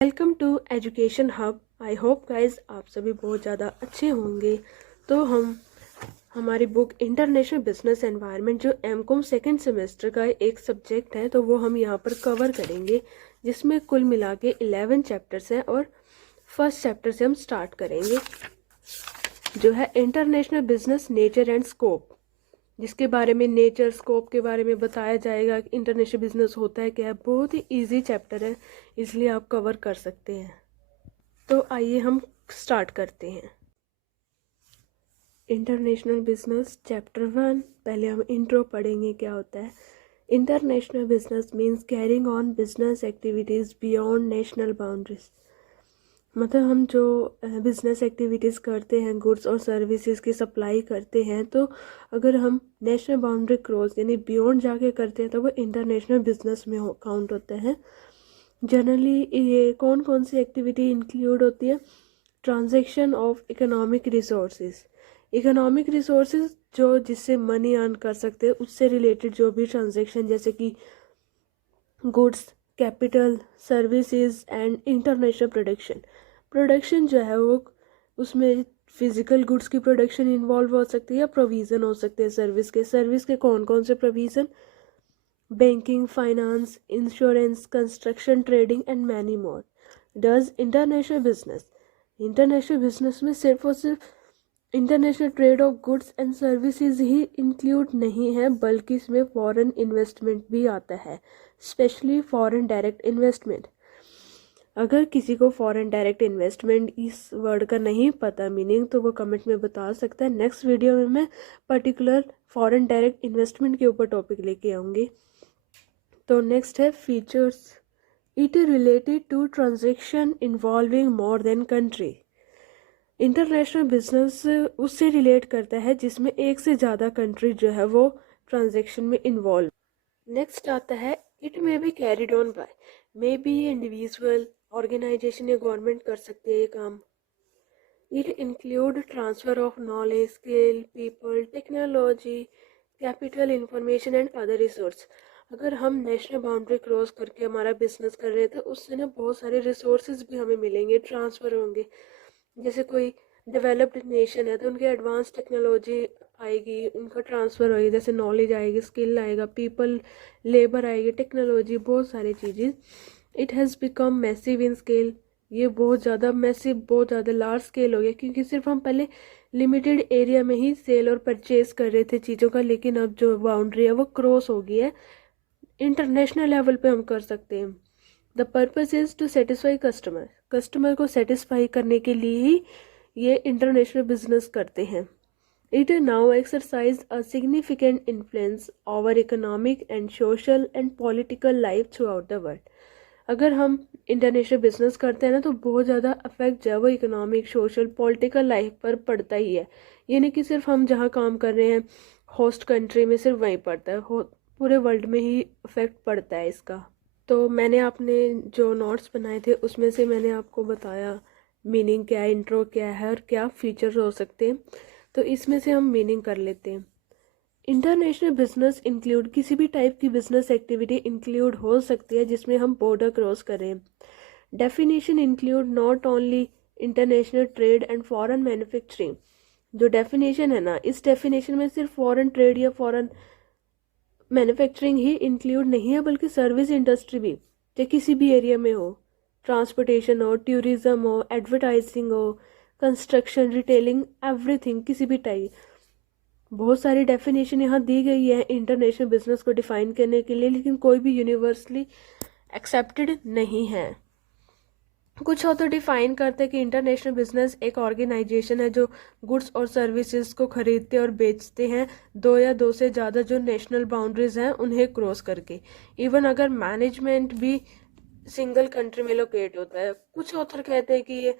Welcome to education hub. I hope guys आप सभी बहुत ज़्यादा अच्छे होंगे। तो हम हमारी बुक इंटरनेशनल बिजनेस एनवायरनमेंट जो एमकॉम सेकेंड सेमेस्टर का एक सब्जेक्ट है, तो वो हम यहाँ पर कवर करेंगे, जिसमें कुल मिला के 11 चैप्टर्स हैं और फर्स्ट चैप्टर से हम स्टार्ट करेंगे जो है international business nature and scope, जिसके बारे में नेचर स्कोप के बारे में बताया जाएगा। इंटरनेशनल बिजनेस होता है क्या है, बहुत ही इजी चैप्टर है, इसलिए आप कवर कर सकते हैं। तो आइए हम स्टार्ट करते हैं। International business chapter 1। पहले हम इंट्रो पढ़ेंगे क्या होता है। International business means carrying on business activities beyond national boundaries. मतलब हम जो बिजनेस एक्टिविटीज़ करते हैं, गुड्स और सर्विसेज की सप्लाई करते हैं, तो अगर हम नेशनल बाउंड्री क्रॉस यानी बियॉन्ड जाके करते हैं तो वो इंटरनेशनल बिजनेस में काउंट होता है। जनरली ये कौन कौन सी एक्टिविटी इंक्लूड होती है? Transaction of economic resources. Economic resources जो जिससे मनी अर्न कर सकते हैं, उससे रिलेटेड जो भी ट्रांजैक्शन, जैसे कि goods, capital, services and international production जो है वो उसमें फिजिकल गुड्स की प्रोडक्शन इन्वॉल्व हो सकती है या प्रोविज़न हो सकते हैं सर्विस के कौन कौन से provision? Banking, finance, insurance, construction, trading and many more. Does international business में सिर्फ और सिर्फ international trade off goods and services he include नहीं है, बल्कि इसमें फॉरेन इन्वेस्टमेंट भी आता है, स्पेशली फॉरेन डायरेक्ट इन्वेस्टमेंट। अगर किसी को फॉरेन डायरेक्ट इन्वेस्टमेंट इस वर्ड का नहीं पता मीनिंग, तो वो कमेंट में बता सकता है। नेक्स्ट वीडियो में मैं पर्टिकुलर फॉरेन डायरेक्ट इन्वेस्टमेंट के ऊपर टॉपिक लेके आऊँगी। तो नेक्स्ट है features. It related to transaction involving more than country. International business उससे रिलेट करता है जिसमें एक से ज़्यादा कंट्री जो है वो ट्रांजेक्शन में इन्वॉल्व। नेक्स्ट आता है it may be carried on by, may be individual, organisation या गवर्नमेंट कर सकते हैं ये काम। It include transfer of knowledge, skill, people, technology, capital, information and other resource. अगर हम नेशनल बाउंड्री क्रॉस करके हमारा बिजनेस कर रहे थे, उससे ना बहुत सारे रिसोर्सेज भी हमें मिलेंगे, ट्रांसफ़र होंगे। जैसे कोई डेवलप्ड नेशन है तो उनकी एडवांस टेक्नोलॉजी आएगी, उनका ट्रांसफ़र होगी, जैसे नॉलेज आएगी, स्किल आएगा, पीपल, लेबर आएगी, टेक्नोलॉजी, बहुत सारी चीज़ें। It has become massive in scale. ये बहुत ज़्यादा मैसिव, बहुत ज़्यादा लार्ज स्केल हो गया, क्योंकि सिर्फ हम पहले लिमिटेड एरिया में ही सेल और परचेज कर रहे थे चीज़ों का, लेकिन अब जो बाउंड्री है वो क्रॉस हो गई है, इंटरनेशनल लेवल पे हम कर सकते हैं। The purpose is to satisfy customer को सेटिस्फाई करने के लिए ही ये इंटरनेशनल बिजनेस करते हैं। It now exercise a significant influence over economic and social and political life throughout the world. अगर हम इंटरनेशनल बिजनेस करते हैं ना, तो बहुत ज़्यादा अफेक्ट जो है वो इकोनॉमिक, सोशल, पॉलिटिकल लाइफ पर पड़ता ही है। ये नहीं कि सिर्फ हम जहाँ काम कर रहे हैं होस्ट कंट्री में सिर्फ वहीं पड़ता है, पूरे वर्ल्ड में ही इफेक्ट पड़ता है इसका। तो मैंने आपने जो नोट्स बनाए थे उसमें से मैंने आपको बताया मीनिंग क्या है, इंट्रो क्या है और क्या फीचर्स हो सकते हैं। तो इसमें से हम मीनिंग कर लेते हैं। इंटरनेशनल बिजनेस इंक्लूड, किसी भी टाइप की बिजनेस एक्टिविटी इंक्लूड हो सकती है जिसमें हम बॉर्डर क्रॉस करें। Definition include not only international trade and foreign manufacturing. जो डेफिनेशन है ना, इस डेफिनेशन में सिर्फ फॉरेन ट्रेड या फॉरेन मैन्युफैक्चरिंग ही इंक्लूड नहीं है, बल्कि सर्विस इंडस्ट्री भी, चाहे किसी भी एरिया में हो, ट्रांसपोर्टेशन हो, टूरिज्म हो, एडवर्टाइजिंग हो, कंस्ट्रक्शन, रिटेलिंग, एवरीथिंग, किसी भी टाइप। बहुत सारी डेफिनेशन यहाँ दी गई है इंटरनेशनल बिजनेस को डिफाइन करने के लिए, लेकिन कोई भी यूनिवर्सली एक्सेप्टेड नहीं है। कुछ ऑथर डिफाइन करते हैं कि इंटरनेशनल बिजनेस एक ऑर्गेनाइजेशन है जो गुड्स और सर्विसेज को खरीदते और बेचते हैं दो या दो से ज़्यादा जो नेशनल बाउंड्रीज हैं उन्हें क्रॉस करके, इवन अगर मैनेजमेंट भी सिंगल कंट्री में लोकेट होता है। कुछ ऑथर कहते हैं कि ये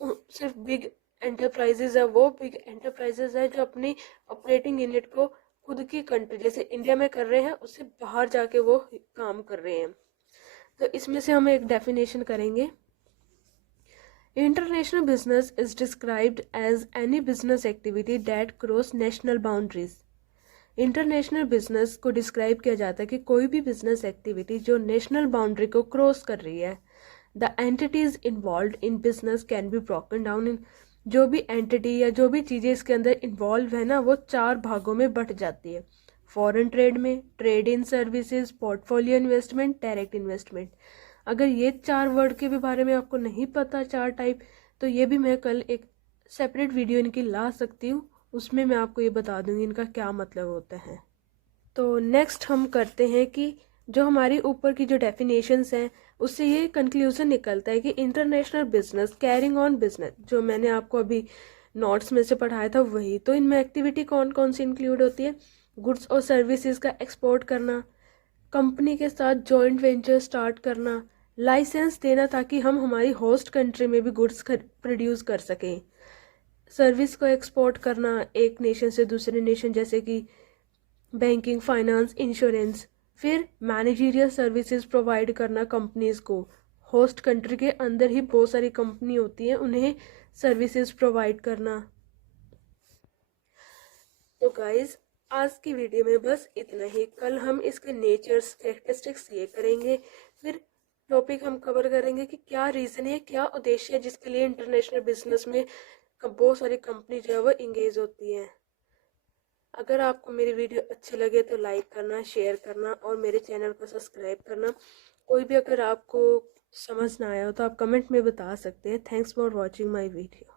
सिर्फ बिग एंटरप्राइजेज है, वो बिग एंटरप्राइजेज है जो अपनी ऑपरेटिंग यूनिट को खुद की कंट्री जैसे इंडिया में कर रहे हैं, उससे बाहर जाके वो काम कर रहे हैं। तो इसमें से हम एक डेफिनेशन करेंगे। International business is described as any business activity that cross national boundaries. International business को डिस्क्राइब किया जाता है कि कोई भी बिजनेस एक्टिविटी जो नेशनल बाउंड्री को क्रॉस कर रही है। The entities involve in business can be broken down in, जो भी एंटिटी या जो भी चीज़ें इसके अंदर इन्वॉल्व है ना, वो 4 भागों में बट जाती है। फॉरेन ट्रेड में, trade in services, portfolio investment, direct investment. अगर ये 4 वर्ड के भी बारे में आपको नहीं पता, 4 टाइप, तो ये भी मैं कल एक सेपरेट वीडियो इनकी ला सकती हूँ, उसमें मैं आपको ये बता दूंगी इनका क्या मतलब होता है। तो नेक्स्ट हम करते हैं कि जो हमारी ऊपर की जो डेफिनेशंस हैं उससे ये कंक्लूजन निकलता है कि international business, carrying on business, जो मैंने आपको अभी नोट्स में से पढ़ाया था वही। तो इनमें एक्टिविटी कौन कौन सी इंक्लूड होती है? गुड्स और सर्विसेज का एक्सपोर्ट करना, कंपनी के साथ जॉइंट वेंचर स्टार्ट करना, लाइसेंस देना ताकि हम हमारी होस्ट कंट्री में भी गुड्स प्रोड्यूस कर सकें, सर्विस को एक्सपोर्ट करना एक नेशन से दूसरे नेशन, जैसे कि बैंकिंग, फाइनेंस, इंश्योरेंस। फिर मैनेजरियल सर्विसेज प्रोवाइड करना कंपनीज को, होस्ट कंट्री के अंदर ही बहुत सारी कंपनी होती हैं, उन्हें सर्विसेज प्रोवाइड करना। तो गाइज आज की वीडियो में बस इतना ही। कल हम इसके नेचर्स, कैरेक्टरिस्टिक्स ये करेंगे, फिर टॉपिक हम कवर करेंगे कि क्या रीज़न है, क्या उद्देश्य है जिसके लिए इंटरनेशनल बिजनेस में बहुत सारी कंपनी जो है वो इंगेज होती हैं। अगर आपको मेरी वीडियो अच्छी लगे तो लाइक करना, शेयर करना और मेरे चैनल को सब्सक्राइब करना। कोई भी अगर आपको समझ ना आया हो तो आप कमेंट में बता सकते हैं। Thanks for watching my video.